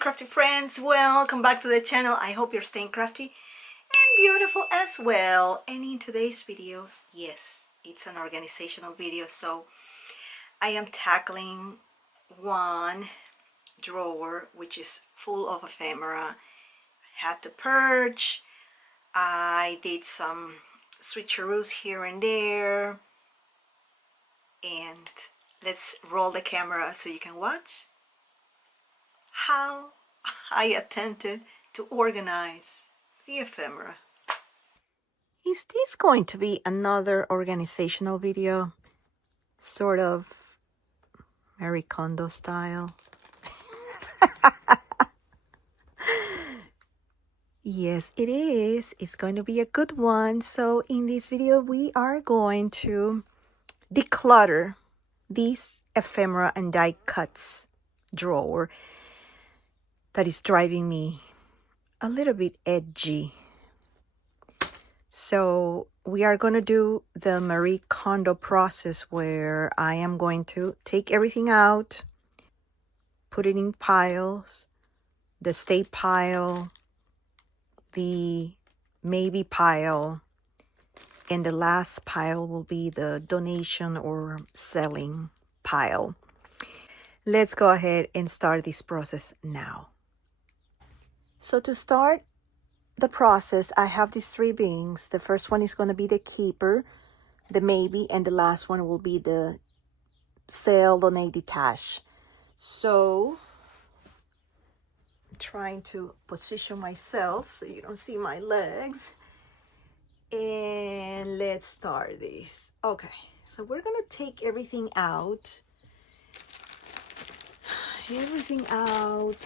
crafty friends, welcome back to the channel. I hope you're staying crafty and beautiful as well. And in today's video, yes, it's an organizational video, so I am tackling one drawer which is full of ephemera. I had to purge. I did some switcheroos here and there, and let's roll the camera so you can watch how I attempted to organize the ephemera. Is this going to be another organizational video? Sort of Marie Kondo style? Yes, it is. It's going to be a good one. So in this video, we are going to declutter this ephemera and die cuts drawer that is driving me a little bit edgy. So we are going to do the Marie Kondo process, where I am going to take everything out, put it in piles, the stay pile, the maybe pile, and the last pile will be the donation or selling pile. Let's go ahead and start this process now. So to start the process, I have these three bins. The first one is going to be the keeper, the maybe, and the last one will be the sell, donate, detach. So I'm trying to position myself so you don't see my legs. And let's start this. Okay, so we're gonna take everything out. Everything out.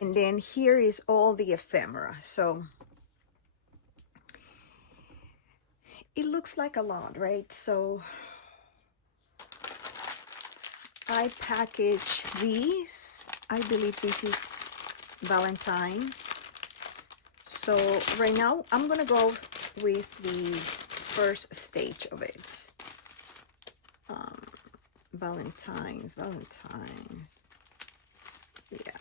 And then here is all the ephemera. So it looks like a lot, right? So I package these. I believe this is Valentine's. So right now I'm gonna go with the first stage of it. Valentine's. Yeah.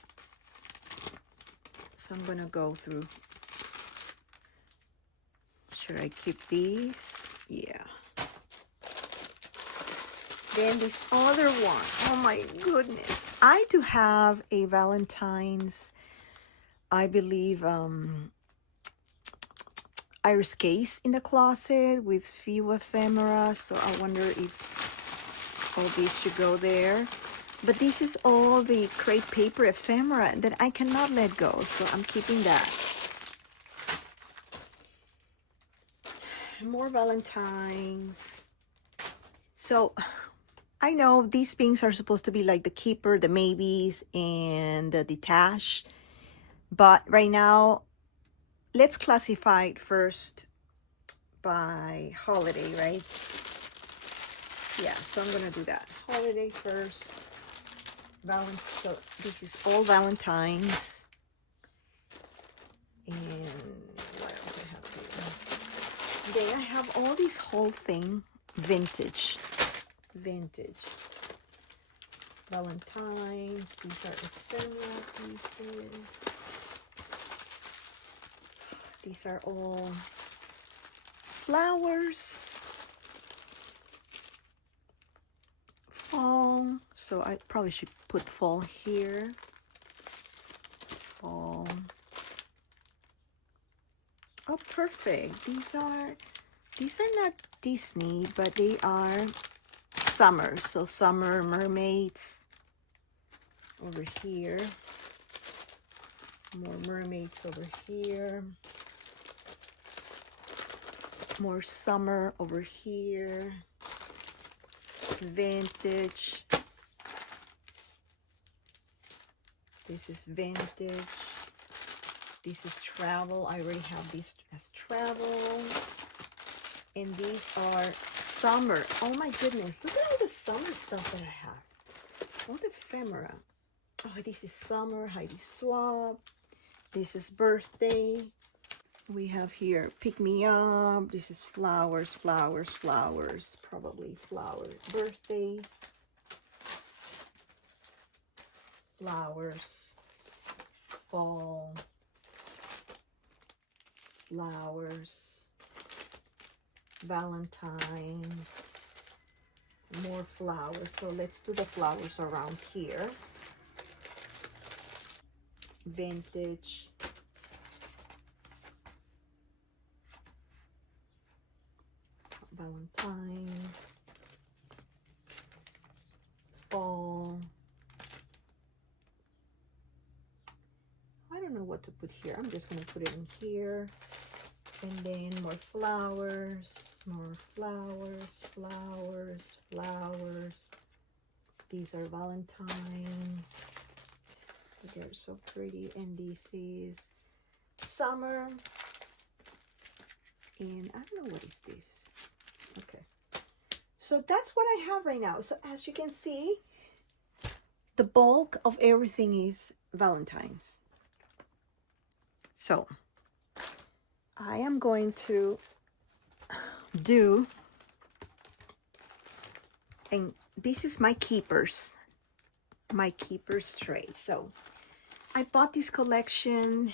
So I'm gonna go through. Should I keep these? Yeah. Then this other one. Oh my goodness. I do have a Valentine's, I believe, iris case in the closet with few ephemera. So I wonder if all these should go there. But this is all the crepe paper ephemera that I cannot let go. So I'm keeping that. More Valentine's. So I know these things are supposed to be like the keeper, the maybes, and the detach. But right now, let's classify it first by holiday, right? Yeah, so I'm gonna do that. Holiday first. So this is all Valentine's. And what else I have here? Then I have all this whole thing vintage. Valentine's. These are ephemera pieces. These are all flowers. Fall. So I probably should put fall here. Fall. Oh, perfect. These are not Disney, but they are summer. So summer mermaids over here. More mermaids over here. More summer over here. Vintage. This is vintage. This is travel. I already have this as travel. And these are summer. Oh my goodness. Look at all the summer stuff that I have. All the ephemera. Oh, this is summer. Heidi Swap. This is birthday. We have here Pick Me Up. This is flowers, flowers, flowers. Probably flowers. Birthdays. Flowers. Fall. Flowers. Valentine's. More flowers. So let's do the flowers around here. Vintage. Valentine's. Fall. I don't know what to put here. I'm just going to put it in here. And then more flowers, more flowers, flowers, flowers. These are Valentine's. They're so pretty. And this is summer. And I don't know, what is this? Okay. So that's what I have right now. So as you can see, the bulk of everything is Valentine's. So I am going to do, and this is my keepers tray. So I bought this collection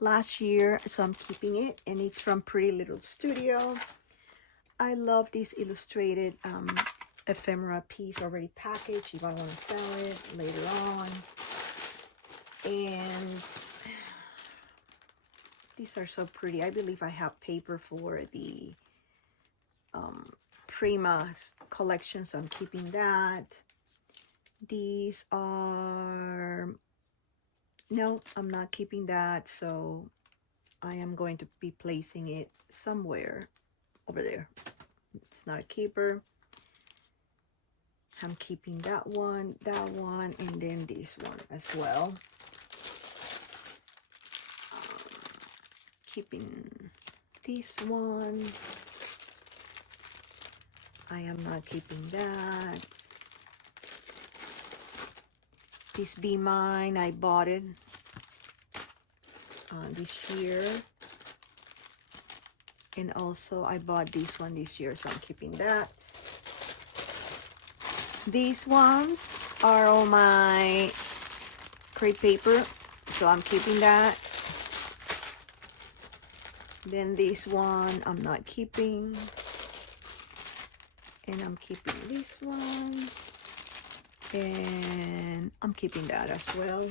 last year, so I'm keeping it, and it's from Pretty Little Studio. I love this illustrated ephemera piece already packaged if I want to sell it later on. And these are so pretty. I believe I have paper for the Prima collection, so I'm keeping that. These are, no, I'm not keeping that, so I am going to be placing it somewhere over there. It's not a keeper. I'm keeping that one, and then this one as well. Keeping this one. I am not keeping that. This Be Mine, I bought it this year. And also I bought this one this year, so I'm keeping that. These ones are all my crepe paper, so I'm keeping that. Then this one I'm not keeping. And I'm keeping this one. And I'm keeping that as well.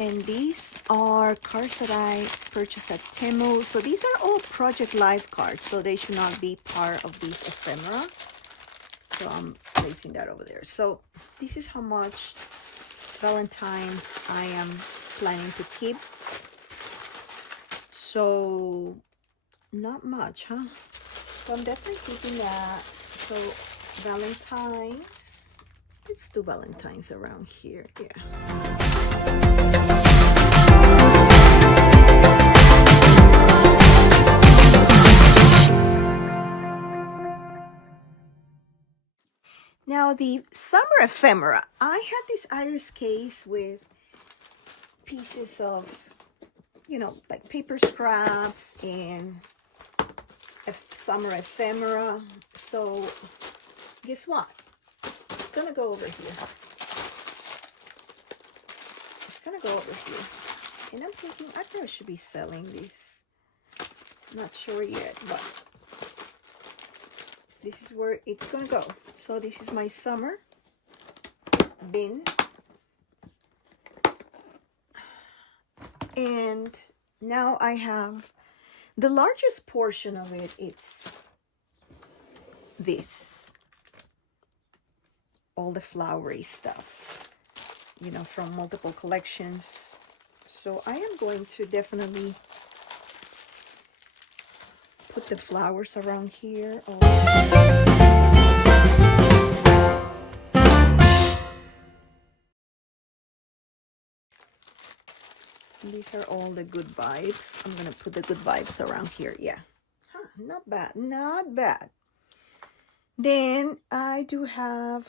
And these are cards that I purchased at Temu. So these are all Project Life cards, so they should not be part of this ephemera. So I'm placing that over there. So this is how much Valentine's I am planning to keep. So not much, huh? So I'm definitely keeping that. So Valentine's, let's do Valentine's around here. Yeah. Now the summer ephemera, I had this iris case with pieces of, you know, like paper scraps and summer ephemera. So guess what? It's gonna go over here. It's gonna go over here. And I'm thinking I probably should be selling this. Not sure yet, but this is where it's gonna go. So this is my summer bin. And now I have the largest portion of it. It's this, all the flowery stuff, you know, from multiple collections. So I am going to definitely put the flowers around here. These are all the good vibes. I'm gonna put the good vibes around here. Yeah, huh, not bad, not bad. Then I do have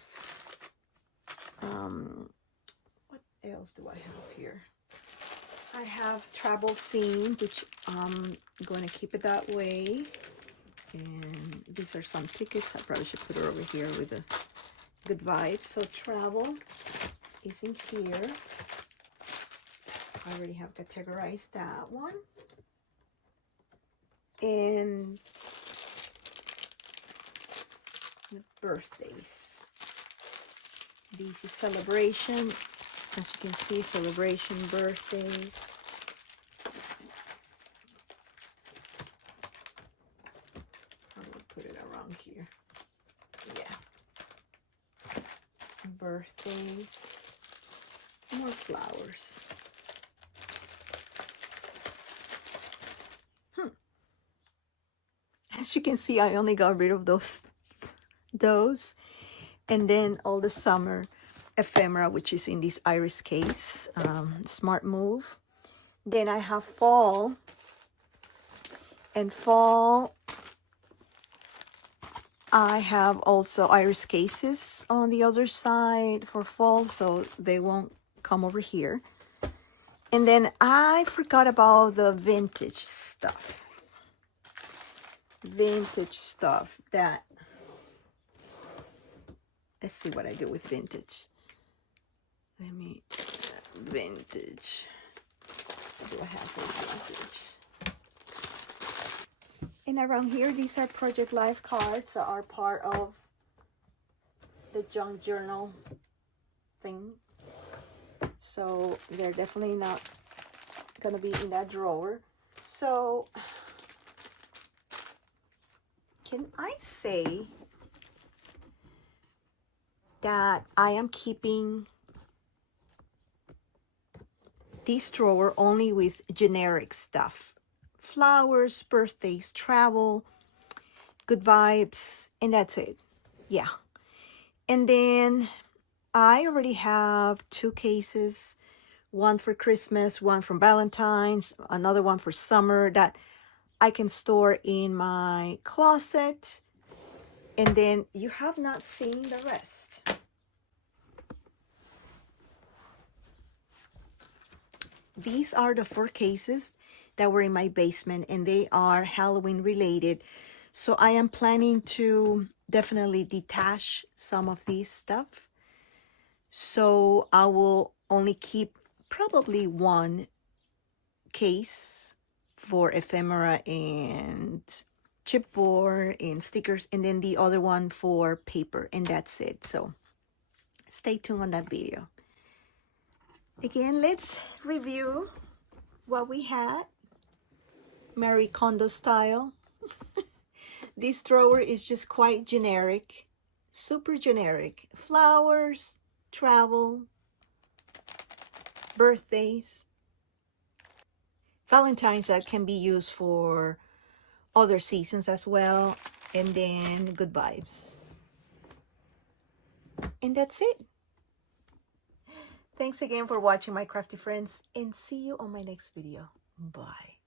what else do I have here? I have travel theme, which I'm going to keep it that way. And these are some tickets. I probably should put it over here with the good vibes. So travel is in here. I already have categorized that one. And the birthdays. This is celebration. As you can see, celebration, birthdays. I'm going to put it around here. Yeah. Birthdays. More flowers. As you can see, I only got rid of those. And then all the summer ephemera, which is in this iris case. Smart move. Then I have fall. And fall, I have also iris cases on the other side for fall, so they won't come over here. And then I forgot about the vintage stuff. Vintage stuff that, let's see what I do with vintage. Let me, vintage. What do I have for vintage? And around here, these are Project Life cards that are part of the junk journal thing. So they're definitely not gonna be in that drawer. So can I say that I am keeping this drawer only with generic stuff? Flowers, birthdays, travel, good vibes, and that's it. Yeah. And then I already have 2 cases, one for Christmas, one from Valentine's, another one for summer that I can store in my closet. And then you have not seen the rest. These are the 4 cases that were in my basement, and they are Halloween related. So I am planning to definitely detach some of these stuff. So I will only keep probably 1 case for ephemera and chipboard and stickers, and then the other one for paper, and that's it. So stay tuned on that video. Again, let's review what we had. Marie Kondo style. This drawer is just quite generic, super generic. Flowers, travel, birthdays, Valentine's that can be used for other seasons as well, and then good vibes. And that's it. Thanks again for watching, my crafty friends, and see you on my next video. Bye.